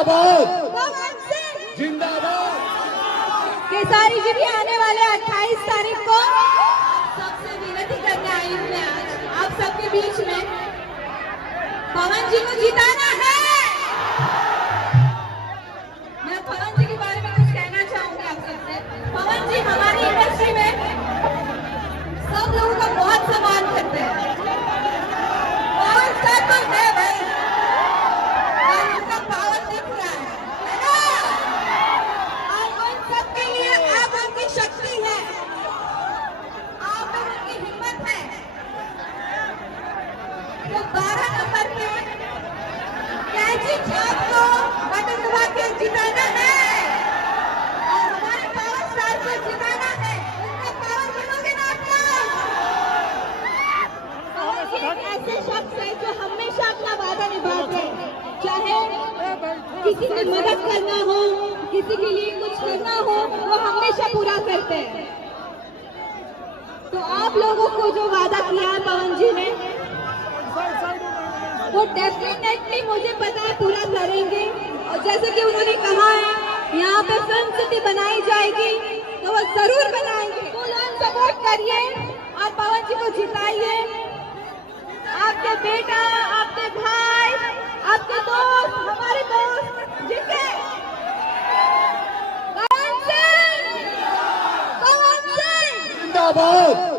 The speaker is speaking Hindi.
जिंदाबाद पवन सिंह जिंदाबाद। केसारी जी भी आने वाले 28 तारीख को। सबसे विनती करने आई हूँ मैं आज आप सबके बीच में, पवन जी को जिताना है। मैं पवन जी के बारे में कुछ कहना चाहूंगी आप सबसे। पवन जी हमारी इंडस्ट्री में सब लोगों का बहुत सम्मान करते हैं। पवन सर तो है भाई, और उनका पावर दिख रहा है ना? और उन सबके लिए आप उनकी शक्ति है, आप में उनकी हिम्मत है। तो 12 नंबर पे कैची छाप को बटन दबा के जिताना है और हमारे पावर स्टार को जिताना है। उनका पावर बनोगे ना आप लोग? और ये एक ऐसे शख्स है जो हमेशा अपना वादा निभाते हैं, चाहे किसी की मदद करना हो, किसी के लिए कुछ करना हो, वो हमेशा पूरा करते हैं। तो आप लोगों को जो वादा किया है पवन जी ने, वो डेफिनेटली मुझे पता है पूरा करेंगे। और जैसे कि उन्होंने कहा है यहाँ पे फिल्म सिटी बनाई जाएगी, तो वो जरूर बनाएंगे। फुल ऑन सपोर्ट करिए और पवन जी को जिताइए। आपके बेटा, आपके भाई, आपके दोस्त, हमारे दोस्त जिसे पवन सिंह जिंदाबाद